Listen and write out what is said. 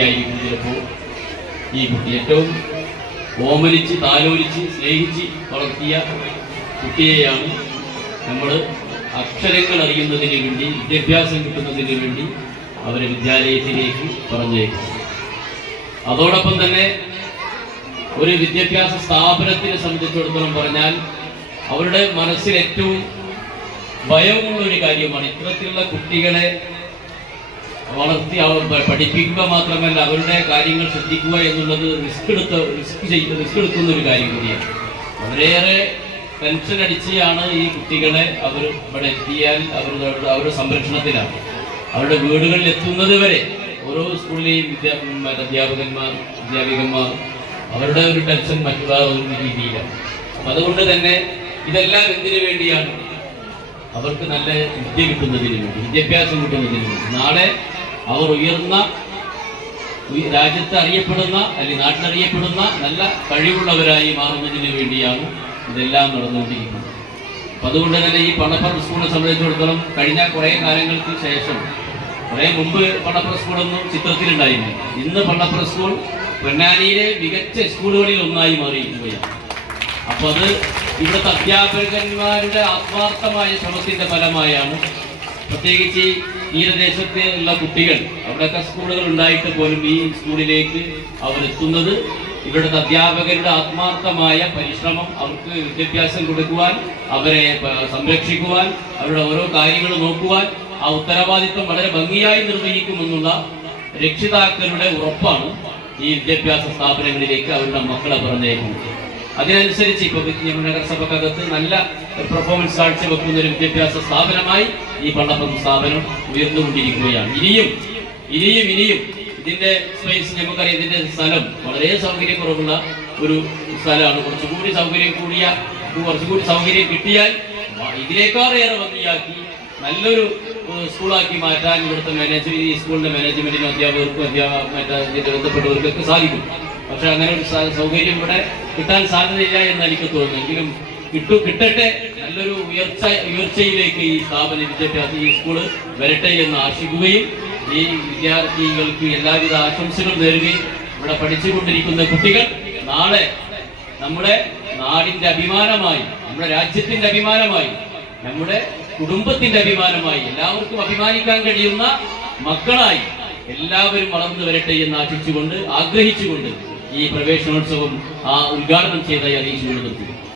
കുട്ടിയായിരിക്കും ചിലപ്പോൾ ഈ കുട്ടി. ഏറ്റവും ഓമനിച്ച് താലോലിച്ച് സ്നേഹിച്ച് വളർത്തിയ കുട്ടിയെയാണ് നമ്മൾ അക്ഷരങ്ങൾ അറിയുന്നതിന് വേണ്ടി വിദ്യാഭ്യാസം കിട്ടുന്നതിന് വേണ്ടി അവരെ വിദ്യാലയത്തിലേക്ക് പറഞ്ഞേക്കും അതോടൊപ്പം തന്നെ ഒരു വിദ്യാഭ്യാസ സ്ഥാപനത്തിനെ സംബന്ധിച്ചിടത്തോളം പറഞ്ഞാൽ അവരുടെ മനസ്സിൽ ഏറ്റവും ഭയമുള്ള ഒരു കാര്യമാണ് ഇത്തരത്തിലുള്ള കുട്ടികളെ വളർത്തി അവർ പഠിപ്പിക്കുക മാത്രമല്ല അവരുടെ കാര്യങ്ങൾ ശ്രദ്ധിക്കുക എന്നുള്ളത് റിസ്ക് എടുത്ത റിസ്ക് ചെയ്ത് റിസ്ക് എടുക്കുന്ന ഒരു കാര്യം കൂടിയാണ്. വളരെയേറെ ടെൻഷൻ അടിച്ചാണ് ഈ കുട്ടികളെ അവർ ഇവിടെ എത്തിയാൽ അവർ അവരുടെ സംരക്ഷണത്തിലാണ് അവരുടെ വീടുകളിൽ എത്തുന്നത് വരെ ഓരോ സ്കൂളിലെയും വിദ്യാ അധ്യാപകന്മാർ അധ്യാപികന്മാർ അവരുടെ ഒരു ടെൻഷൻ മറ്റുള്ള രീതിയിലാണ്. അതുകൊണ്ട് തന്നെ ഇതെല്ലാം എന്തിനു വേണ്ടിയാണ്? അവർക്ക് നല്ല വിദ്യ കിട്ടുന്നതിന് വേണ്ടി വിദ്യാഭ്യാസം കിട്ടുന്നതിന് വേണ്ടി നാളെ അവർ ഉയർന്ന രാജ്യത്ത് അറിയപ്പെടുന്ന അല്ലെങ്കിൽ നാട്ടിലറിയപ്പെടുന്ന നല്ല കഴിവുള്ളവരായി മാറുന്നതിന് വേണ്ടിയാണ് ഇതെല്ലാം നടന്നുകൊണ്ടിരിക്കുന്നത്. അപ്പം അതുകൊണ്ട് തന്നെ ഈ പണപ്പുറ സ്കൂളിനെ സംബന്ധിച്ചിടത്തോളം കഴിഞ്ഞ കുറേ കാലങ്ങൾക്ക് ശേഷം കുറേ മുമ്പ് പണപ്പുറ സ്കൂളൊന്നും ചിത്രത്തിലുണ്ടായിരുന്നു ഇന്ന് പണപ്പുറ സ്കൂൾ പൊന്നാനിയിലെ മികച്ച സ്കൂളുകളിൽ ഒന്നായി മാറിയിരിക്കുകയാണ്. അപ്പോൾ അത് ഇവിടുത്തെ അധ്യാപകന്മാരുടെ ആത്മാർത്ഥമായ ശ്രമത്തിന്റെ ഫലമായാണ് പ്രത്യേകിച്ച് തീരദേശത്തെ ഉള്ള കുട്ടികൾ. അവിടെയൊക്കെ സ്കൂളുകൾ ഉണ്ടായിട്ട് പോലും ഈ സ്കൂളിലേക്ക് അവരെത്തുന്നത് ഇവിടുത്തെ അധ്യാപകരുടെ ആത്മാർത്ഥമായ പരിശ്രമം അവർക്ക് വിദ്യാഭ്യാസം കൊടുക്കുവാൻ അവരെ സംരക്ഷിക്കുവാൻ അവരുടെ ഓരോ കാര്യങ്ങൾ നോക്കുവാൻ ആ ഉത്തരവാദിത്വം വളരെ ഭംഗിയായി നിർവഹിക്കുമെന്നുള്ള രക്ഷിതാക്കളുടെ ഉറപ്പാണ് ഈ വിദ്യാഭ്യാസ സ്ഥാപനങ്ങളിലേക്ക് അവരുടെ മക്കളെ പറഞ്ഞേക്കുന്നത്. അതിനനുസരിച്ച് ഞങ്ങളുടെ നഗരസഭക്കകത്ത് നല്ല പെർഫോമൻസ് കാഴ്ചവെക്കുന്ന ഒരു വിദ്യാഭ്യാസ സ്ഥാപനമായി ഈ പള്ളപ്പം സ്ഥാപനം ഉയർന്നുകൊണ്ടിരിക്കുകയാണ്. ഇനിയും ഇനിയും ഇനിയും ഇതിന്റെ സ്പേസ് നമുക്കറിയാം ഇതിന്റെ സ്ഥലം വളരെ സൗകര്യക്കുറവുള്ള ഒരു സ്ഥലമാണ്. കുറച്ചുകൂടി സൗകര്യം കൂടിയ കുറച്ചുകൂടി സൗകര്യം കിട്ടിയാൽ ഇതിനേക്കാളേറെ ഭംഗിയാക്കി നല്ലൊരു സ്കൂളാക്കി മാറ്റാൻ ഇവിടുത്തെ മാനേജ്മെന്റ് ഈ സ്കൂളിന്റെ മാനേജ്മെന്റിനും അധ്യാപകർക്കും അധ്യാപക മറ്റേ ബന്ധപ്പെട്ടവർക്കൊക്കെ സാധിക്കും. പക്ഷെ അങ്ങനെ ഒരു സൗകര്യം ഇവിടെ കിട്ടാൻ സാധ്യതയില്ല എന്ന് എനിക്ക് തോന്നുന്നു. എങ്കിലും കിട്ടു കിട്ടട്ടെ നല്ലൊരു ഉയർച്ച ഉയർച്ചയിലേക്ക് ഈ സ്ഥാപന വിദ്യാഭ്യാസ ഈ സ്കൂൾ വരട്ടെ എന്ന് ആശിക്കുകയും ഈ വിദ്യാർത്ഥികൾക്ക് എല്ലാവിധ ആശംസകൾ നേരുകയും ഇവിടെ പഠിച്ചുകൊണ്ടിരിക്കുന്ന കുട്ടികൾ നാളെ നമ്മുടെ നാടിന്റെ അഭിമാനമായി നമ്മുടെ രാജ്യത്തിന്റെ അഭിമാനമായി നമ്മുടെ കുടുംബത്തിന്റെ അഭിമാനമായി എല്ലാവർക്കും അഭിമാനിക്കാൻ കഴിയുന്ന മക്കളായി എല്ലാവരും വളർന്നു വരട്ടെ എന്ന് ആശിച്ചുകൊണ്ട് ആഗ്രഹിച്ചുകൊണ്ട് ഈ പ്രവേശനോത്സവം ആ ഉദ്ഘാടനം ചെയ്തതായി അറിയിച്ചു നിർത്തുന്നു